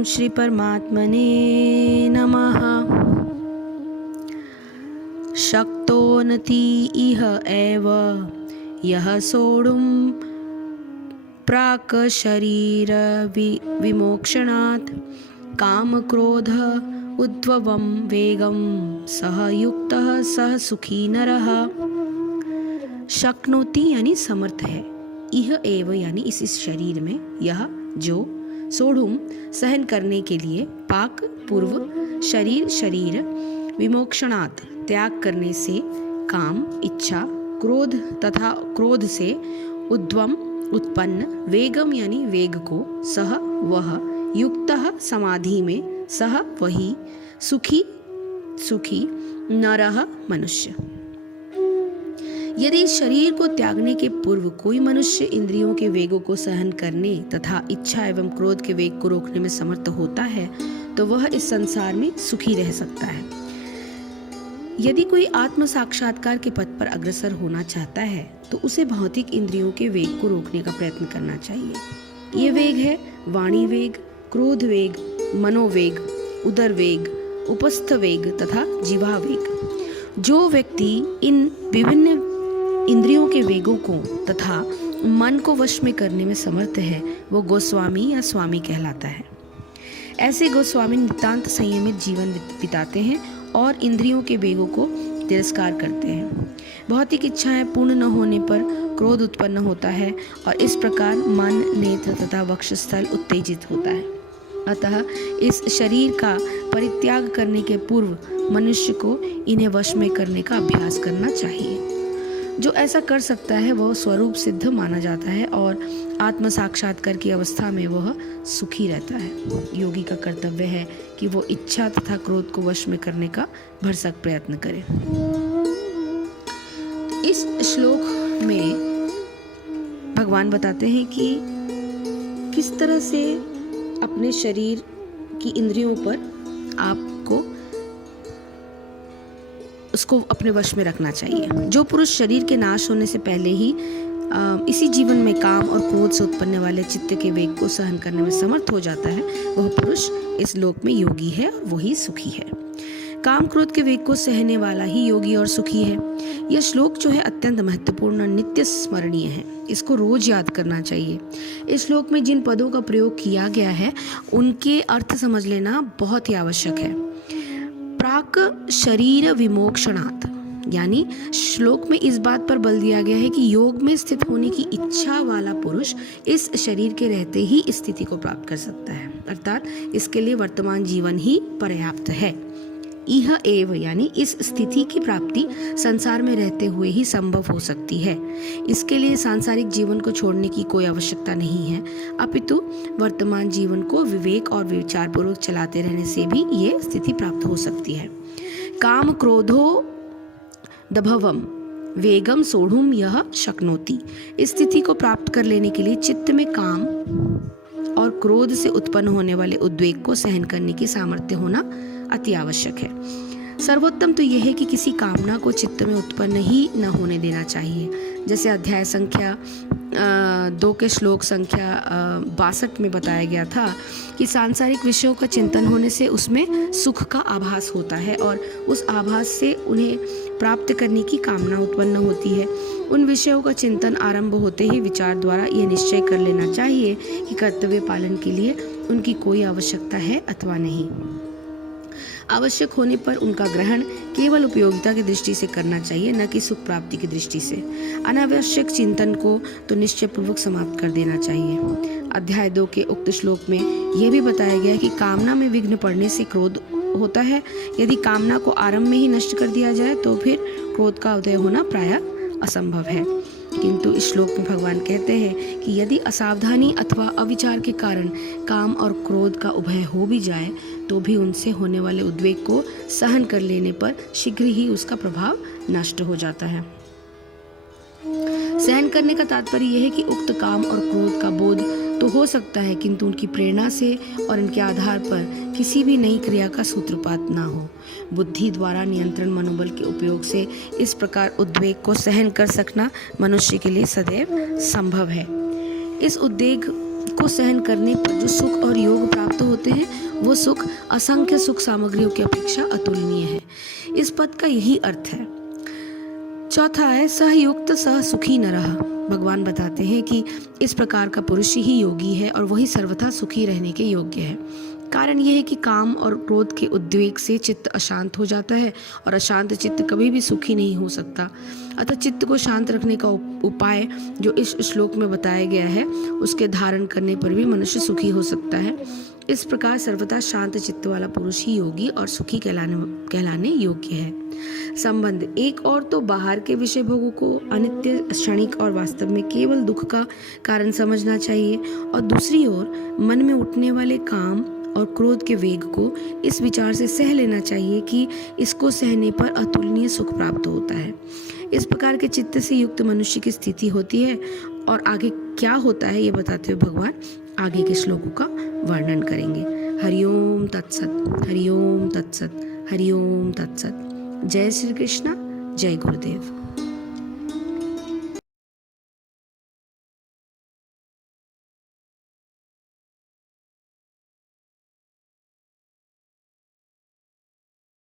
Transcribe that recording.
ओम श्री परमात्मने नमः। शक्तोनति इह एव यः सोढुं प्राक् शरीर विमोक्षणात् कामक्रोध उद्भवं वेगं सह युक्तः सह सुखी नरः। शक्नोति यानी समर्थ है, इह एव यानी इस शरीर में, यह जो, सोढुम सहन करने के लिए, पाक पूर्व, शरीर विमोक्षणात् त्याग करने से, काम इच्छा, क्रोध तथा क्रोध से, उद्वम उत्पन्न, वेगम यानी वेग को, सह वह, युक्तः समाधि में, सह वही, सुखी नरः मनुष्य। यदि शरीर को त्यागने के पूर्व कोई मनुष्य इंद्रियों के वेगों को सहन करने तथा इच्छा एवं क्रोध के वेग को रोकने में समर्थ होता है तो वह इस संसार में सुखी रह सकता है। यदि कोई आत्म साक्षात्कार के पथ पर अग्रसर होना चाहता है तो उसे भौतिक इंद्रियों के वेग को रोकने का प्रयत्न करना चाहिए। ये वेग है वाणी वेग, क्रोध वेग, मनोवेग, उदर वेग, उपस्थ वेग तथा जिह्वा वेग। जो व्यक्ति इन विभिन्न इंद्रियों के वेगों को तथा मन को वश में करने में समर्थ है वो गोस्वामी या स्वामी कहलाता है। ऐसे गोस्वामी नितांत संयमित जीवन बिताते हैं और इंद्रियों के वेगों को तिरस्कार करते हैं। भौतिक इच्छाएं पूर्ण न होने पर क्रोध उत्पन्न होता है और इस प्रकार मन, नेत्र तथा वक्षस्थल उत्तेजित होता है। अतः इस शरीर का परित्याग करने के पूर्व मनुष्य को इन्हें वश में करने का अभ्यास करना चाहिए। जो ऐसा कर सकता है वह स्वरूप सिद्ध माना जाता है और आत्म साक्षात्कार की अवस्था में वह सुखी रहता है। योगी का कर्तव्य है कि वो इच्छा तथा क्रोध को वश में करने का भरसक प्रयत्न करे। इस श्लोक में भगवान बताते हैं कि किस तरह से अपने शरीर की इंद्रियों पर आपको उसको अपने वश में रखना चाहिए। जो पुरुष शरीर के नाश होने से पहले ही इसी जीवन में काम और क्रोध से उत्पन्न वाले चित्त के वेग को सहन करने में समर्थ हो जाता है वह पुरुष इस लोक में योगी है और वही सुखी है। काम क्रोध के वेग को सहने वाला ही योगी और सुखी है। यह श्लोक जो है अत्यंत महत्वपूर्ण और नित्य स्मरणीय है। इसको रोज याद करना चाहिए। इस श्लोक में जिन पदों का प्रयोग किया गया है उनके अर्थ समझ लेना बहुत ही आवश्यक है। प्राक शरीर विमोक्षणात् यानी श्लोक में इस बात पर बल दिया गया है कि योग में स्थित होने की इच्छा वाला पुरुष इस शरीर के रहते ही इस स्थिति को प्राप्त कर सकता है, अर्थात इसके लिए वर्तमान जीवन ही पर्याप्त है। इह एव यानी इस स्थिति की प्राप्ति संसार में रहते हुए ही संभव हो सकती है। इसके लिए सांसारिक जीवन को छोड़ने की कोई आवश्यकता नहीं है, अपितु वर्तमान जीवन को विवेक और विचारपूर्वक चलाते रहने से भी ये स्थिति प्राप्त हो सकती है। काम क्रोधो दभवम वेगम सोढुम यह शक्नोति। इस स्थिति को प्राप्त कर लेने के लिए चित्त में काम और क्रोध से उत्पन्न होने वाले उद्वेग को सहन करने की सामर्थ्य होना अति आवश्यक है। सर्वोत्तम तो यह है कि किसी कामना को चित्त में उत्पन्न ही न होने देना चाहिए। जैसे अध्याय संख्या 2 के श्लोक संख्या 62 में बताया गया था कि सांसारिक विषयों का चिंतन होने से उसमें सुख का आभास होता है और उस आभास से उन्हें प्राप्त करने की कामना उत्पन्न होती है। उन विषयों का चिंतन आरंभ होते ही विचार द्वारा यह निश्चय कर लेना चाहिए कि कर्तव्य पालन के लिए उनकी कोई आवश्यकता है अथवा नहीं। आवश्यक होने पर उनका ग्रहण केवल उपयोगिता की दृष्टि से करना चाहिए, न कि सुख प्राप्ति की दृष्टि से। अनावश्यक चिंतन को तो निश्चय पूर्वक समाप्त कर देना चाहिए। अध्याय 2 के उक्त श्लोक में यह भी बताया गया है कि कामना में विघ्न पड़ने से क्रोध होता है। यदि कामना को आरंभ में ही नष्ट कर दिया जाए तो फिर क्रोध का उदय होना प्रायः असंभव है। किंतु इस श्लोक में भगवान कहते हैं कि यदि असावधानी अथवा अविचार के कारण काम और क्रोध का उभय हो भी जाए तो भी उनसे होने वाले उद्वेग को सहन कर लेने पर शीघ्र ही उसका प्रभाव नष्ट हो जाता है। सहन करने का तात्पर्य यह है कि उक्त काम और क्रोध का बोध तो हो सकता है किंतु उनकी प्रेरणा से और इनके आधार पर किसी भी नई क्रिया का सूत्रपात ना हो। बुद्धि द्वारा नियंत्रण मनोबल के उपयोग से इस प्रकार उद्वेग को सहन कर सकना मनुष्य के लिए सदैव संभव है। इस को सहन करने पर जो सुख और योग प्राप्त होते हैं, वो सुख असंख्य सुख सामग्रियों की अपेक्षा अतुलनीय है। इस पद का यही अर्थ है। चौथा है सहयुक्त सह सुखी नरः। भगवान बताते हैं कि इस प्रकार का पुरुष ही योगी है और वही सर्वथा सुखी रहने के योग्य है। कारण यह है कि काम और क्रोध के उद्वेग से चित्त अशांत हो जाता है और अशांत चित्त कभी भी सुखी नहीं हो सकता। अतः चित्त को शांत रखने का उपाय जो इस श्लोक में बताया गया है, उसके धारण करने पर भी मनुष्य सुखी हो सकता है। इस प्रकार सर्वथा शांत चित्त वाला पुरुष ही योगी और सुखी कहलाने योग्य है। संबंध एक और तो बाहर के विषय भोगों को अनित्य, क्षणिक और वास्तव में केवल दुख का कारण समझना चाहिए, और दूसरी ओर मन में उठने वाले काम और क्रोध के वेग को इस विचार से सह लेना चाहिए कि इसको सहने पर अतुलनीय सुख प्राप्त होता है। इस प्रकार के चित्त से युक्त मनुष्य की स्थिति होती है, और आगे क्या होता है ये बताते हुए भगवान आगे के श्लोकों का वर्णन करेंगे। हरिओम तत्सत, हरिओम तत्सत, हरिओम तत्सत। जय श्री कृष्ण, जय गुरुदेव।